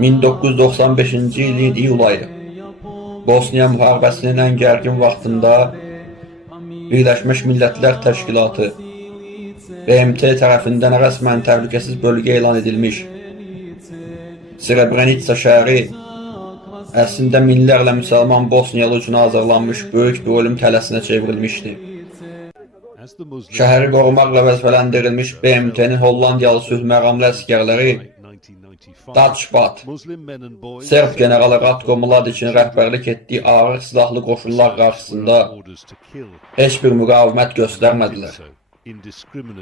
1995-ci ilin iyul ayı Bosniya müharibəsinin ən gərgin vaxtında Birləşmiş Millətlər Təşkilatı BMT tərəfindən rəsmən təhlükəsiz bölgə elan edilmiş Srebrenica şəhəri əslində minlərlə müsəlman Bosniyalı üçün hazırlanmış böyük bir ölüm tələsinə çevrilmişdi. Şəhəri qorumaqla vəzifələndirilmiş BMT-nin Hollandiyalı sülh məqamlı əsgərləri Daçbat, Serb generalı Ratko Mladiçin rəhbərlik etdiyi ağır silahlı qoşunlar qarşısında heç bir müqavimət göstərmədilər.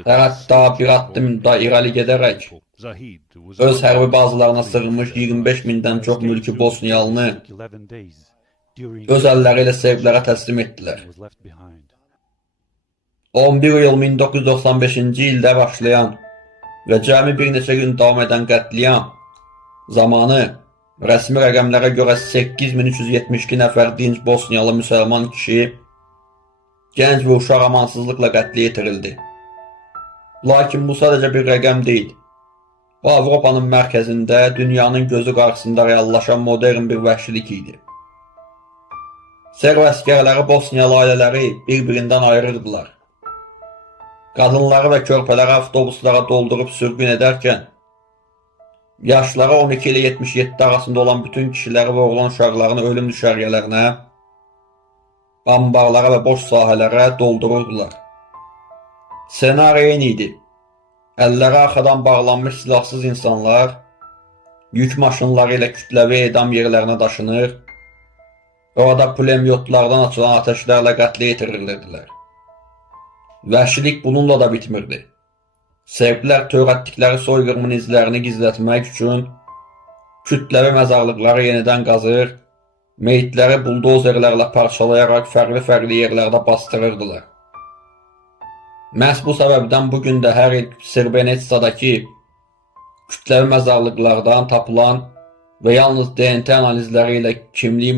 Və hətta bir addım da irəli gedərək öz hərbi bazılarına sığınmış 25 mindən çox mülki Bosniyalını öz əlləri ilə serblərə təslim etdilər. 11 iyul 1995-ci ildə başlayan və cəmi bir neçə gün davam edən qətliam zamanı rəsmi rəqəmlərə görə 8372 nəfər dinc Bosniyalı müsəlman kişi, gənc və uşaq amansızlıqla qətlə yetirildi. Lakin bu sadəcə bir rəqəm deyil. Bu Avropanın mərkəzində, dünyanın gözü qarşısında reallaşan modern bir vəhşilik idi. Serb əsgərləri Bosniyalı ailələri bir-birindən ayırırdılar. Qadınları və körpələri avtobuslara doldurub sürgün edərkən, yaşları 12 ilə 77 arasında olan bütün kişiləri və oğlan uşaqlarını ölüm düşərgələrinə, ambarlara və boş sahələrə doldururdular. Senari eyni idi. Əlləri arxadan bağlanmış silahsız insanlar, yük maşınları ilə kütləvi edam yerlərinə daşınır, orada pulemyotlardan açılan ateşlərlə qətlə yetirirdilər. Vəhşilik bununla da bitmirdi. Serblər törətdikləri soyqırımın izlərini gizlətmək üçün kütləvi məzarlıqları yenidən qazır, meyitləri buldozerlərlə parçalayaraq fərqli yerlərdə bastırırdılar. Məhz bu səbəbdən bugün də hər il Srebrenicadakı kütləvi məzarlıqlardan tapılan və yalnız DNT analizləri ilə kimliyi